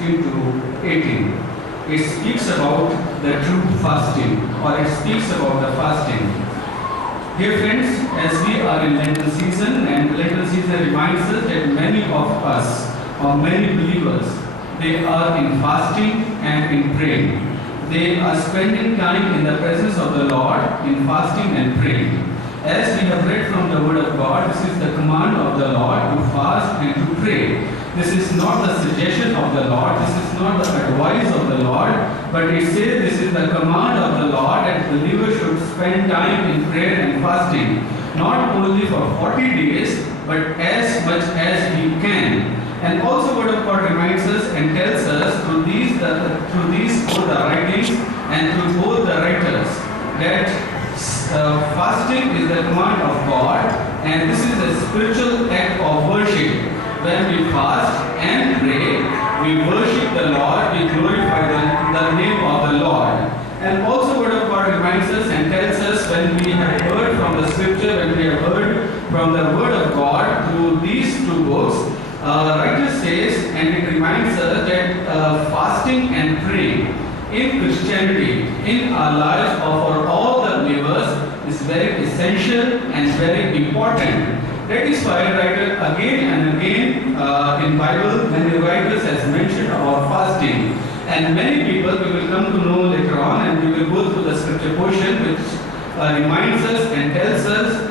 16 to 18. It speaks about the true fasting, or it speaks about the fasting. Dear friends, as we are in Lenten season, and Lenten season reminds us that many of us, or many believers, they are in fasting and in praying. They are spending time in the presence of the Lord in fasting and praying. As we have read from the Word of God, this is the command of the Lord to fast and to pray. This is not the suggestion of the Lord, this is not the advice of the Lord, but it says this is the command of the Lord that believers should spend time in prayer and fasting, not only for 40 days, but as much as we can. And also Word of God reminds us and tells us through these both the writings and through both the writers that fasting is the command of God, and this is a spiritual act of worship. When we fast and pray, we worship the Lord, we glorify the name of the Lord. And also Word of God reminds us and tells us when we have heard from the scripture, when we have heard from the Word of God through these two books, writer says, and it reminds us that fasting and praying in Christianity, in our lives or for all the believers, is very essential and very important. That is why writer again and again in Bible, many writers has mentioned about fasting. And many people we will come to know later on, and we will go through the scripture portion which reminds us and tells us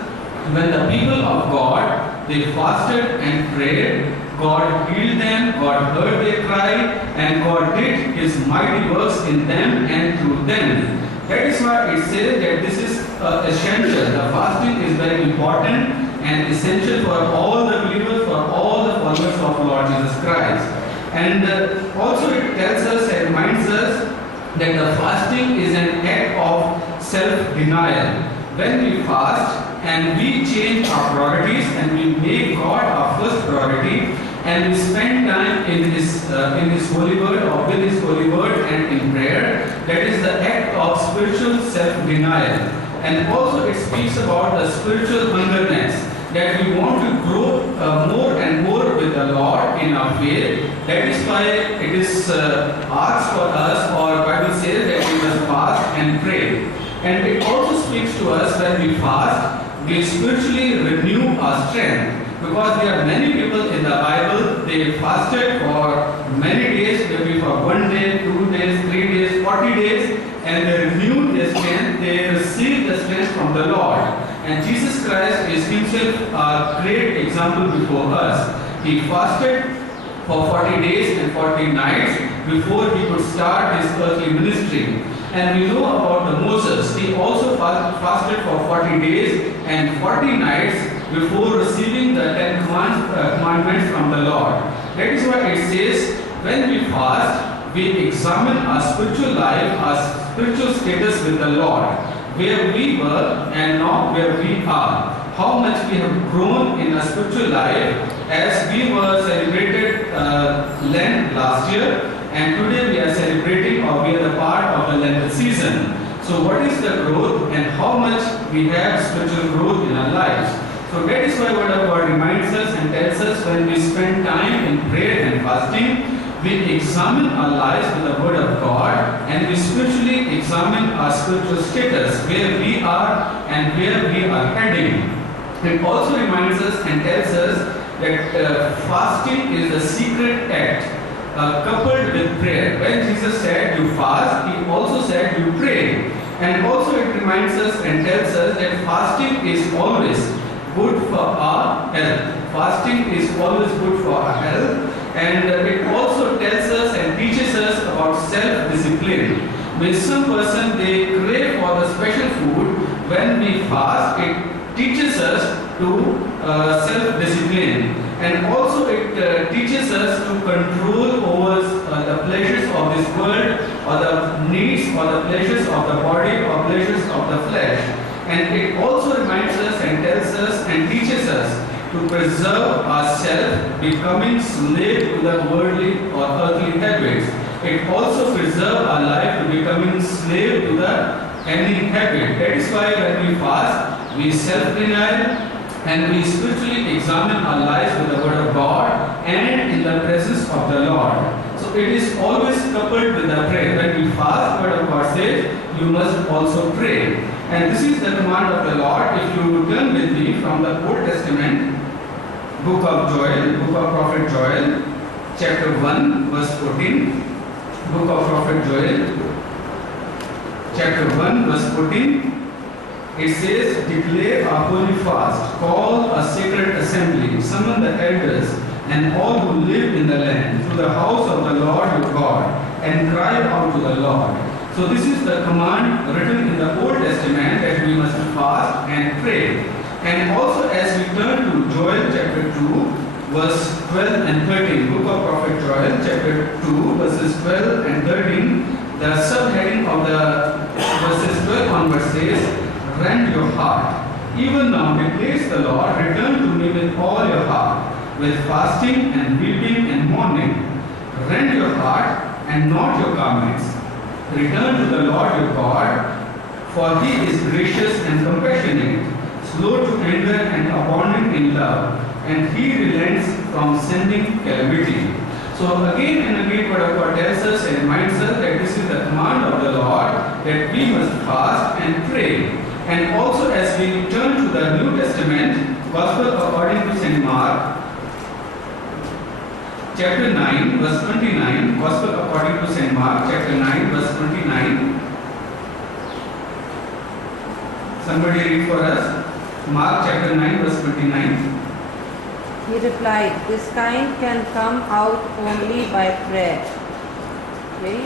when the people of God, they fasted and prayed, God healed them, God heard their cry, and God did His mighty works in them and through them. That is why it says that this is essential. The fasting is very important and essential for all the believers, for all the followers of Lord Jesus Christ. And also it tells us and reminds us that the fasting is an act of self-denial. When we fast and we change our priorities and we make God our first priority, and we spend time in His holy word, or with His holy word and in prayer, that is the act of spiritual self-denial. And also it speaks about the spiritual hungerness, that we want to grow more and more with the Lord in our faith. That is why it is asked for us, or Bible says that we must fast and pray. And it also speaks to us when we fast, we spiritually renew our strength. Because there are many people in the Bible, they fasted for many days, maybe for 1 day, 2 days, 3 days, 40 days, and they renewed their strength, they received the strength from the Lord. And Jesus Christ is Himself a great example before us. He fasted for 40 days and 40 nights before He could start His earthly ministry. And we know about the Moses. He also fasted for 40 days and 40 nights before receiving the 10 commandments from the Lord. That is why it says, when we fast, we examine our spiritual life, our spiritual status with the Lord, where we were and now where we are. How much we have grown in our spiritual life, as we were celebrated Lent last year, and today we are celebrating, or we are the part of the Lenten season. So what is the growth and how much we have spiritual growth in our lives? So that is why Word of God reminds us and tells us when we spend time in prayer and fasting, we examine our lives with the Word of God, and we spiritually examine our spiritual status, where we are and where we are heading. It also reminds us and tells us that fasting is a secret act coupled with prayer. When Jesus said you fast, He also said you pray. And also it reminds us and tells us that fasting is always good for our health. Fasting is always good for our health. And it also tells us and teaches us about self-discipline. When some person, they crave for the special food, when we fast, it teaches us to self-discipline. And also it teaches us to control over the pleasures of this world, or the needs or the pleasures of the body or pleasures of the flesh. And it also reminds us and tells us and teaches us to preserve ourselves becoming slave to the worldly or earthly habits. It also preserves our life to becoming slave to the any habit. That is why when we fast, we self-deny and we spiritually examine our lives with the Word of God and in the presence of the Lord. So So it is always coupled with the prayer. When we fast, word of God says, you must also pray. And this is the command of the Lord. If you turn with me from the Old Testament, book of Joel, book of prophet Joel, chapter 1, verse 14. Book of prophet Joel, chapter 1, verse 14. It says, declare a holy fast, call a sacred assembly, summon the elders and all who live in the land to the house of the Lord your God, and cry out to the Lord. So this is the command written in the Old Testament that we must fast and pray. And also as we turn to Joel chapter 2, verse 12 and 13, book of prophet Joel chapter 2, verses 12 and 13, the subheading of the verses 12 onwards says, rend your heart. Even now declares the Lord, return to me with all your heart, with fasting and weeping and mourning. Rend your heart and not your garments. Return to the Lord your God, for he is gracious and compassionate, slow to anger and abounding in love, and he relents from sending calamity. So again and again word of God tells us and reminds us that this is the command of the Lord, that we must fast and pray. And also as we turn to the New Testament, Gospel according to St. Mark, chapter 9, verse 29, Gospel according to St. Mark, chapter 9, verse 29. Somebody read for us. Mark chapter 9, verse 29. He replied, this kind can come out only by prayer. Okay.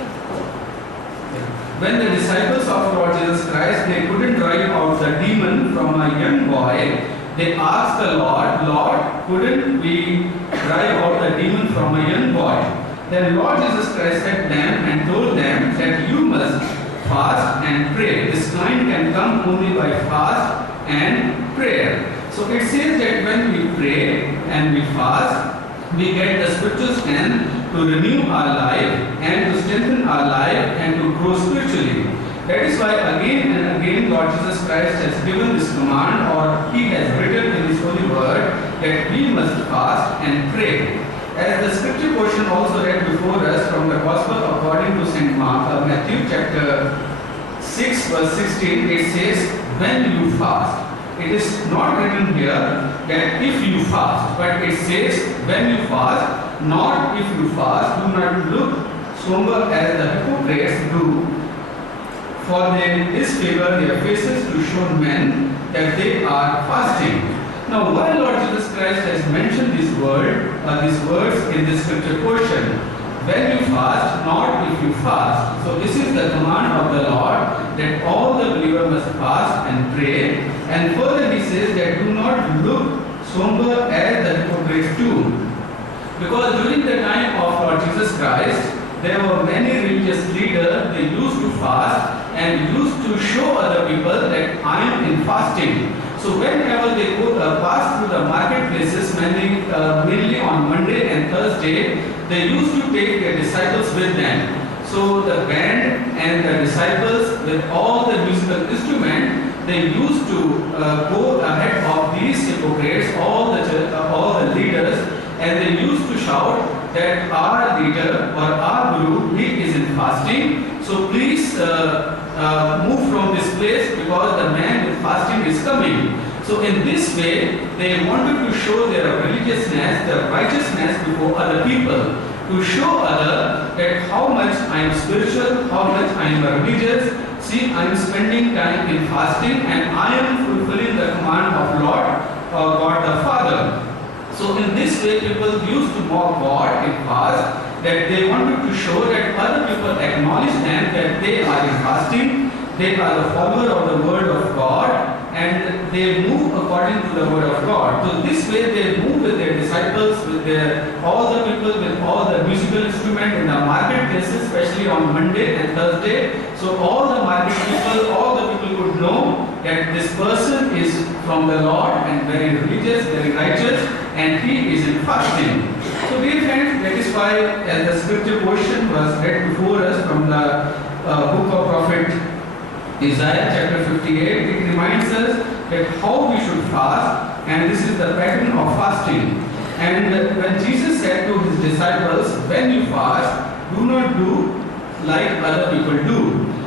When the disciples of Lord Jesus Christ, they couldn't drive out the demon from a young boy, they asked the Lord, Lord, couldn't we drive out the demon from a young boy? Then Lord Jesus Christ said them and told them that you must fast and pray. This kind can come only by fast and prayer. So it says that when we pray and we fast, we get the spiritual strength to renew our life and to strengthen our life and to grow spiritually. That is why again and again Lord Jesus Christ has given this command, or he has written in his holy word, that we must fast and pray. As the scripture portion also read before us from the Gospel according to St. Matthew chapter 6 verse 16, it says, when you fast. It is not written here that if you fast, but it says when you fast, not if you fast. Do not look somber as the hypocrites do, for they disfigure their faces to show men that they are fasting. Now, why Lord Jesus Christ has mentioned this these words in this scripture portion? When you fast, not if you fast. So this is the command of the Lord, that all the believers must fast and pray. And further he says that do not look somber as the hypocrites do. Because during the time of Lord Jesus Christ, there were many religious leaders, they used to fast and used to show other people that I am in fasting. So whenever they go pass through the marketplaces, mainly on Monday and Thursday, they used to take their disciples with them. So the band and the disciples with all the musical instruments, they used to go ahead of these hypocrites, all the leaders, and they used to shout that our leader or our guru, he is in fasting. So please move from this place, because the man with fasting is coming. So in this way, they wanted to show their religiousness, their righteousness before other people, to show other that how much I am spiritual, how much I am religious. See, I am spending time in fasting and I am fulfilling the command of Lord God the Father. So in this way, people used to mock God in fast, that they wanted to show that other people acknowledge them that they are in fasting, they are the follower of the word of God, and they move according to the word of God. So this way they move with their disciples, with all the people, with all the musical instruments in the marketplaces, especially on Monday and Thursday. So all the market people, all the people could know that this person is from the Lord and very religious, very righteous, and he is in fasting. So dear friends, that is why as the scripture portion was read before us from the book of prophet Isaiah chapter 58, it reminds us that how we should fast, and this is the pattern of fasting. And when Jesus said to his disciples, when you fast, not do like other people do.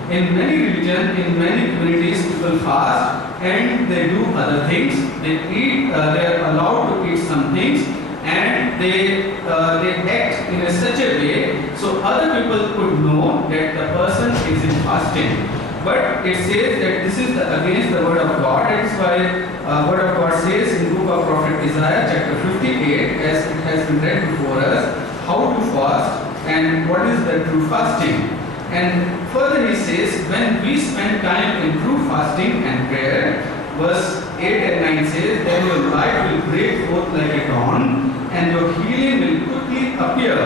In many religions, in many communities, people fast and they do other things. They eat, they are allowed to eat some things, and they act in such a way so other people could know that the person is in fasting. But it says that this is against the word of God. That is why word of God says in book of prophet Isaiah chapter 58, as it has been read before us, how to fast and what is the true fasting. And further he says, when we spend time in true fasting and prayer, verse 8 and 9 says, then your light will break forth like a dawn, and your healing will quickly appear.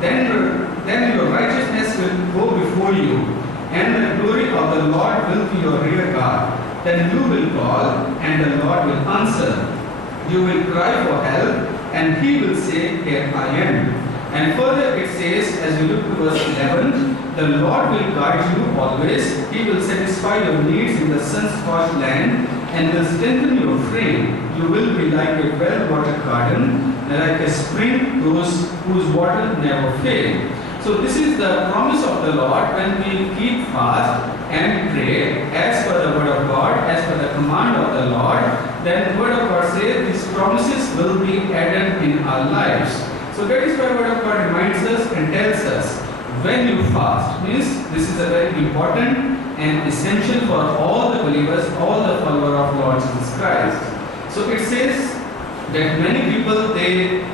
Then your righteousness will go before you, and the glory of the Lord will be your rear guard. Then you will call, and the Lord will answer. You will cry for help, and he will say, here I am. And further it says, as we look to verse 11, the Lord will guide you always. He will satisfy your needs in the sun-scorched land, and will strengthen your frame. You will be like a well-watered garden, and like a spring whose water never fails. So this is the promise of the Lord when we keep fast and pray as per the word of God, as per the command of the Lord. Then the word of God says these promises will be added in our lives. So that is why the word of God reminds us and tells us, when you fast, means this is a very important and essential for all the believers, all the followers of Lord Jesus Christ. So it says that many people, they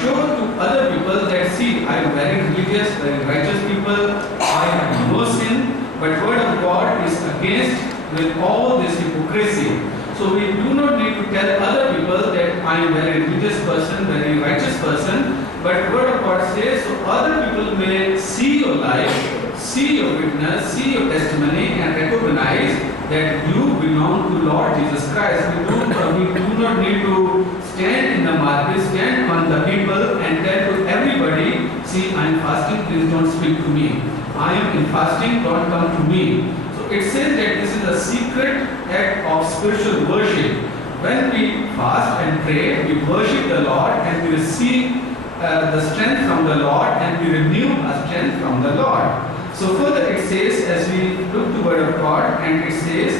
show to other people that, see, I am very religious, very righteous people, I have no sin, but word of God is against with all this hypocrisy. So we do not need to tell other people that I am a very religious person, very righteous person, but word of God says so other people may see your life, see your witness, see your testimony, and recognize that you belong to Lord Jesus Christ. We do not need to stand in the market, stand on the people and tell to everybody, see, I am fasting, please don't speak to me. I am in fasting, don't come to me. It says that this is a secret act of spiritual worship. When we fast and pray, we worship the Lord and we receive the strength from the Lord and we renew our strength from the Lord. So further it says, as we look to word of God, and it says,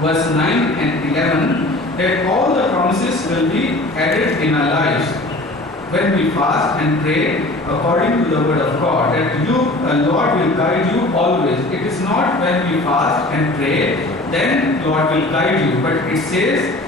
verse 9 and 11, that all the promises will be added in our lives when we fast and pray according to the word of God, that you, Lord, will guide you always. It is not when we fast and pray, then Lord will guide you. But it says,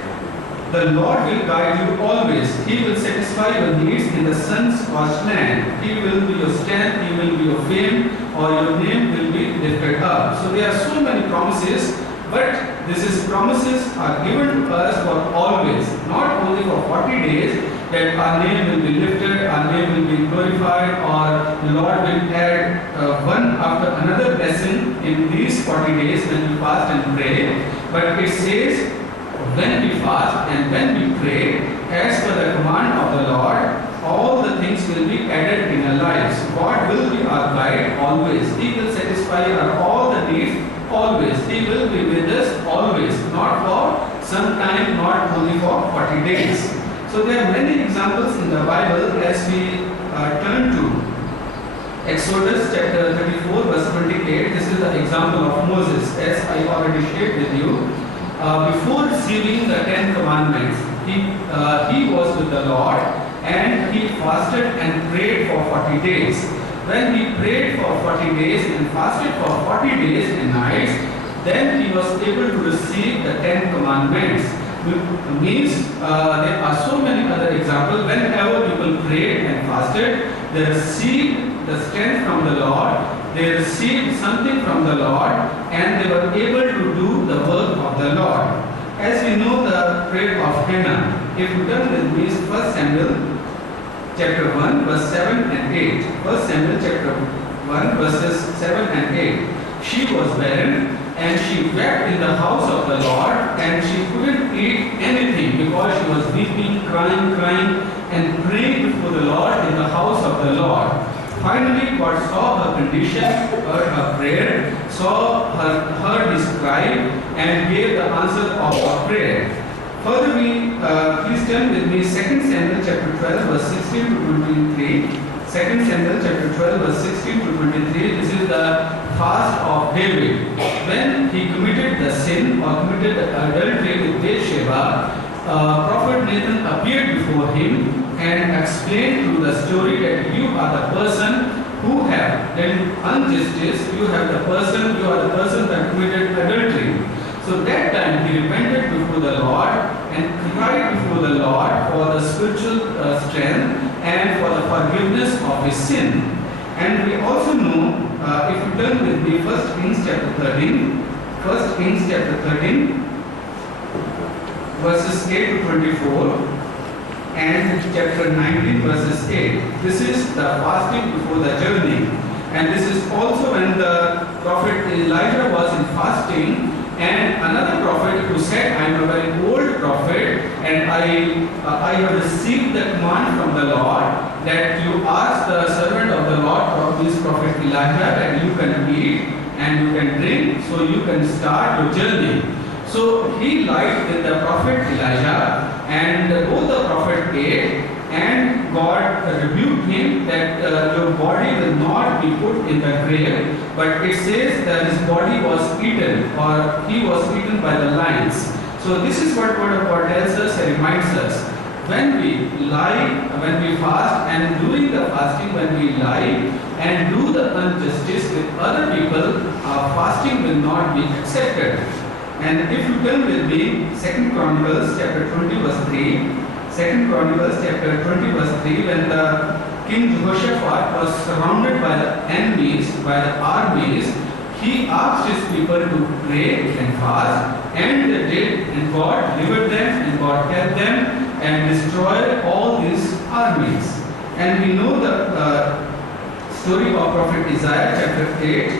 the Lord will guide you always. He will satisfy your needs in the sun-scorched land. He will be your strength, He will be your fame, or your name will be lifted up. So there are so many promises, but these promises are given to us for always, not only for 40 days, that our name will be lifted, our name will be glorified, or the Lord will add one after another blessing in these 40 days when we fast and pray. But it says, when we fast and when we pray, as per the command of the Lord, all the things will be added in our lives. God will be our guide always. He will satisfy our all the needs always. He will be with us always, not for some time, not only for 40 days. So there are many examples in the Bible as we turn to Exodus chapter 34 verse 28. This is the example of Moses, as I already shared with you. Before receiving the 10 commandments, he was with the Lord and he fasted and prayed for 40 days. When he prayed for 40 days and fasted for 40 days and nights, then he was able to receive the 10 commandments. Means there are so many other examples. Whenever people prayed and fasted, they received the strength from the Lord, they received something from the Lord, and they were able to do the work of the Lord. As we know the prayer of Hannah, if you turn with me, 1 Samuel chapter 1 verse 7 and 8. 1 Samuel chapter 1 verses 7 and 8. She was barren and she wept in the house of the Lord, and she couldn't eat anything because she was weeping, crying and praying before the Lord in the house of the Lord. Finally, God saw her condition, heard her prayer, saw her cry, and gave the answer of her prayer. Further, please turn with me 2 Samuel chapter 12 verse 16 to 23. 2 2 Samuel chapter 12 verse 16 to 23. This is the fast of David. When he committed the sin or committed the adultery with Bathsheba, Prophet Nathan appeared before him and explained through the story that you are the person who have done injustice, you are the person that committed adultery. So that time he repented before the Lord and cried before the Lord for the spiritual strength and for the forgiveness of his sin. And we also know, if you turn with me, 1 Kings chapter 13, 1 Kings chapter 13, verses 8 to 24, and chapter 19, verses 8. This is the fasting before the journey. And this is also when the prophet Elijah was in fasting, and another prophet who said, I am a very old prophet, and I have received the command from the Lord that you ask the servant of the Lord, this prophet Elijah, that you can eat and you can drink, so you can start your journey. So he lied with the prophet Elijah, and both the prophet ate, and God rebuked him that your body will not be put in the grave, but it says that his body was eaten, or he was eaten by the lions. So this is what Word of God tells us and reminds us. When we lie, when we fast, and during the fasting when we lie and do the injustice with other people, our fasting will not be accepted. And if you turn with me, 2 Chronicles chapter 20 verse 3, 2 Chronicles chapter 20 verse 3, when the King Jehoshaphat was surrounded by the enemies, by the armies, he asked his people to pray and fast, and they did, and God delivered them, and God helped them, and destroyed all these armies. And we know the story of Prophet Isaiah chapter 8,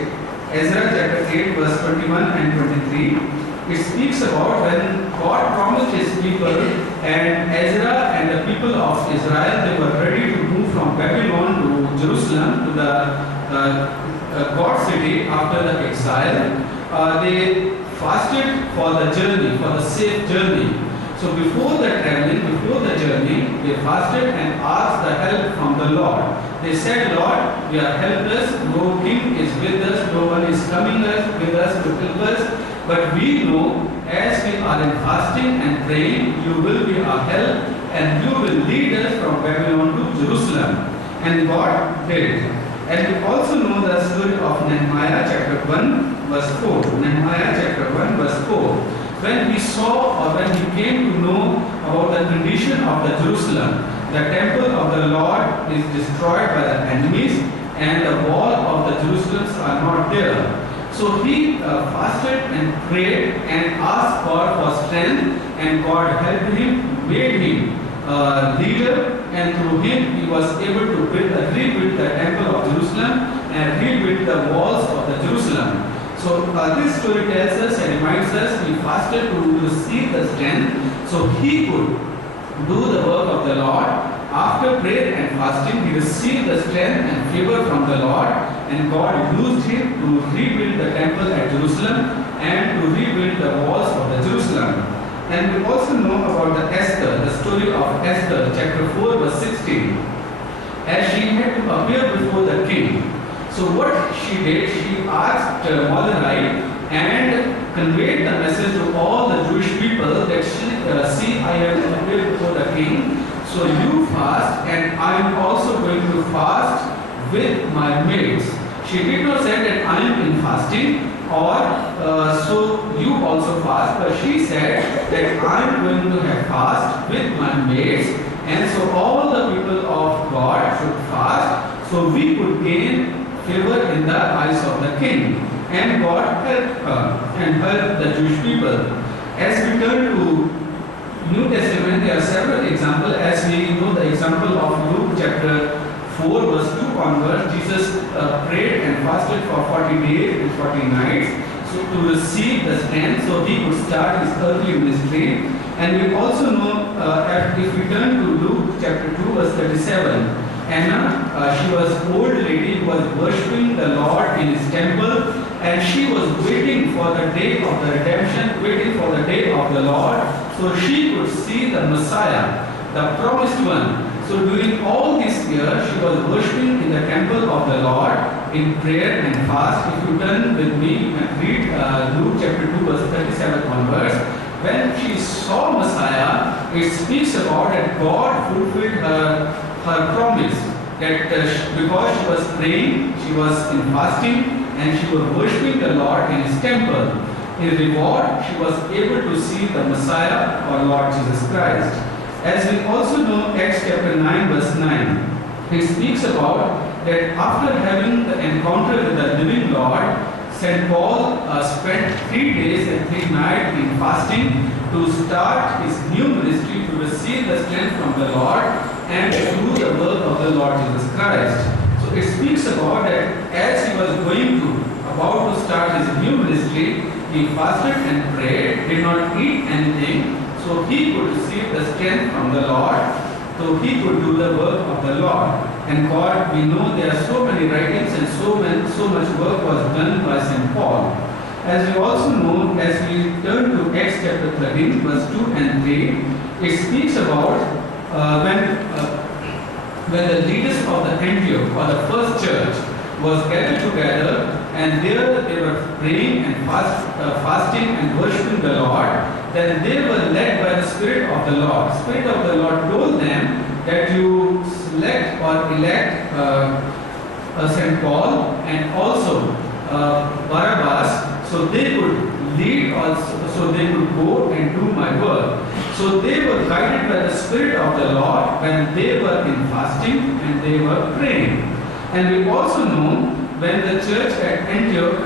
Ezra chapter 8 verse 21 and 23. It speaks about when God promised his people, and Ezra and the people of Israel, they were ready to move from Babylon to Jerusalem, to the God city after the exile. They fasted for the journey, for the safe journey. So before the traveling, before the journey, they fasted and asked the help from the Lord. They said, Lord, we are helpless, no king is with us, no one is coming with us to help us. But we know, as we are in fasting and praying, you will be our help, and you will lead us from Babylon to Jerusalem. And God did. And we also know the story of Nehemiah chapter 1 verse 4. Nehemiah chapter 1 verse 4. When he saw, or when he came to know about the condition of the Jerusalem, the temple of the Lord is destroyed by the enemies, and the wall of the Jerusalems are not there. So he fasted and prayed and asked God for strength, and God helped him, made him leader, and through him he was able to rebuild the temple of Jerusalem and rebuild the walls of the Jerusalem. So this story tells us and reminds us he fasted to receive the strength so he could do the work of the Lord. After prayer and fasting, he received the strength and favor from the Lord, and God used him to rebuild the temple at Jerusalem and to rebuild the walls of the Jerusalem. And we also know about the Esther, the story of Esther, chapter 4, verse 16. As she had to appear before the king. So what she did, she asked Mordecai and conveyed the message to all the Jewish people that see, I have appeared before the king. So you fast, and I am also going to fast with my maids. She did not say that I am in fasting, or so you also fast, but she said that I am going to have fast with my maids, and so all the people of God should fast, so we could gain favor in the eyes of the king. And God helped her and helped the Jewish people. As we turn to New Testament, there are several examples. As we know the example of Luke chapter 4 verse 2 onwards, Jesus prayed and fasted for 40 days and 40 nights so to receive the strength so he could start his earthly ministry. And we also know, if we turn to Luke chapter 2 verse 37, Anna, she was an old lady who was worshipping the Lord in his temple, and she was waiting for the day of the redemption, waiting for the day of the Lord, so she could see the Messiah, the promised one. So during all these years, she was worshipping in the temple of the Lord in prayer and fast. If you turn with me and read Luke chapter 2 verse 37 onwards, when she saw Messiah, it speaks about that God fulfilled her promise. That because she was praying, she was in fasting, and she was worshipping the Lord in His temple. In reward, she was able to see the Messiah or Lord Jesus Christ. As we also know, Acts chapter 9 verse 9, it speaks about that after having the encounter with the living Lord, St. Paul spent 3 days and 3 nights in fasting to start his new ministry, to receive the strength from the Lord and to do the work of the Lord Jesus Christ. So it speaks about that as he was about to start his new ministry, he fasted and prayed, did not eat anything, so he could receive the strength from the Lord, so he could do the work of the Lord. And God, we know there are so many writings and so much work was done by St. Paul. As we also know, as we turn to Acts chapter 13, verse 2 and 3, it speaks about when the leaders of the Antioch, or the first church, was gathered together, and there they were praying and fasting and worshipping the Lord. Then they were led by the Spirit of the Lord. Spirit of the Lord told them that you select or elect St. Paul and also Barabbas, so they could lead also, so they could go and do my work. So they were guided by the Spirit of the Lord when they were in fasting and they were praying. And we also know when the church at Antioch,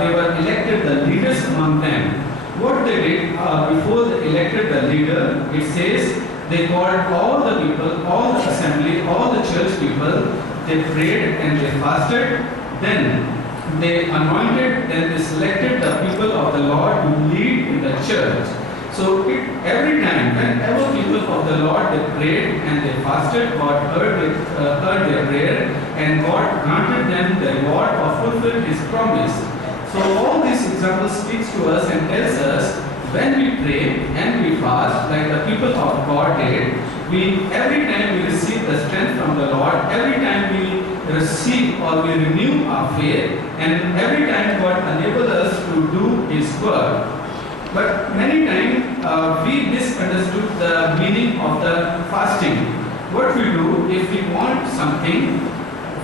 they were elected the leaders among them. What they did before they elected the leader, it says they called all the people, all the assembly, all the church people, they prayed and they fasted, then they anointed, then they selected the people of the Lord to lead in the church. So every time, whenever people of the Lord they prayed and they fasted, God heard their prayer, and God granted them the reward or fulfilled His promise. So all these examples speaks to us and tells us when we pray and we fast, like the people of God did, every time we receive the strength from the Lord, every time we receive or we renew our faith, and every time God enables us to do His work. But many times we misunderstood the meaning of the fasting. What we do, if we want something,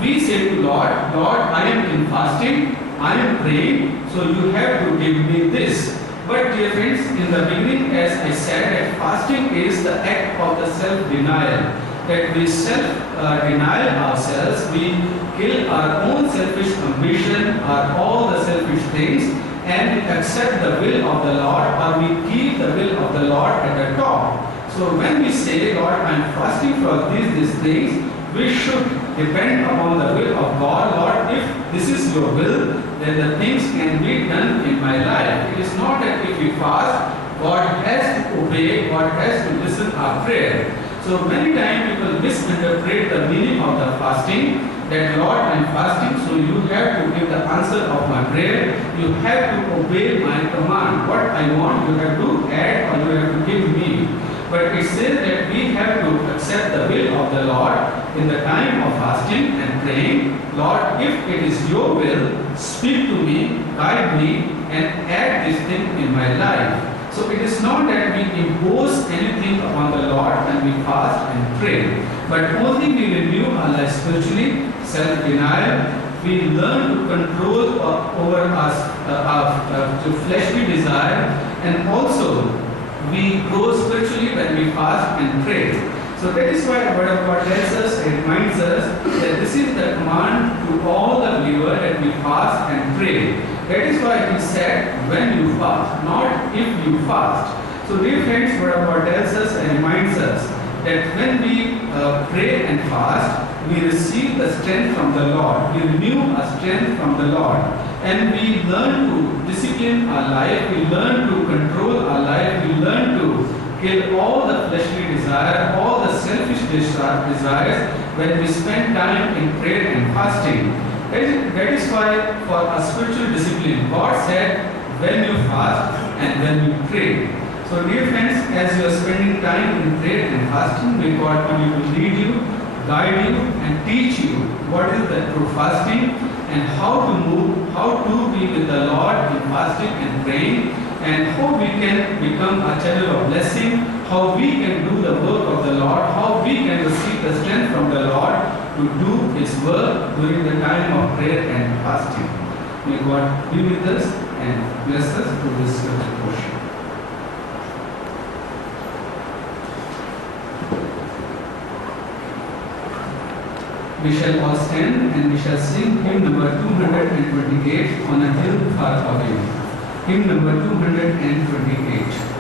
we say to Lord, Lord, I am in fasting, I am praying, so you have to give me this. But dear friends, in the beginning, as I said, that fasting is the act of the self-denial. That we self-deny ourselves, we kill our own selfish ambition, all the selfish things, and we accept the will of the Lord, or we keep the will of the Lord at the top. So when we say, Lord, I am fasting for these things, we should depend upon the will of God. Lord, if this is your will, then the things can be done in my life. It is not that if we fast, God has to obey, God has to listen our prayer. So many times people misinterpret the meaning of the fasting, that Lord, I am fasting, so you have to give the answer of my prayer, you have to obey my command. What I want, you have to add or you have to give me. But it says that we have to accept the will of the Lord in the time of fasting and praying. Lord, if it is your will, speak to me, guide me, and add this thing in my life. So it is not that we impose anything upon the Lord when we fast and pray, but only we renew our life spiritually, self-denial. We learn to control over our fleshly desire, and also we grow spiritually when we fast and pray. So that is why the Word of God tells us and reminds us that this is the command to all the believers that we fast and pray. That is why He said, when you fast, not if you fast. So dear friends, Word of God tells us and reminds us that when we pray and fast, we receive the strength from the Lord. We renew our strength from the Lord. And we learn to discipline our life, we learn to control our life, we learn to kill all the fleshly desire, all the selfish desires when we spend time in prayer and fasting. That is why for a spiritual discipline, God said, when you fast and when you pray. So dear friends, as you are spending time in prayer and fasting, may God continue to lead you, guide you and teach you what is the true fasting and how to move, how to be with the Lord in fasting and praying, and how we can become a channel of blessing, how we can do the work of the Lord, how we can receive the strength from the Lord to do His work during the time of prayer and fasting. May God be with us and bless us through this scripture portion. We shall all stand and we shall sing hymn number 228 on a hill far away. Hymn number 228.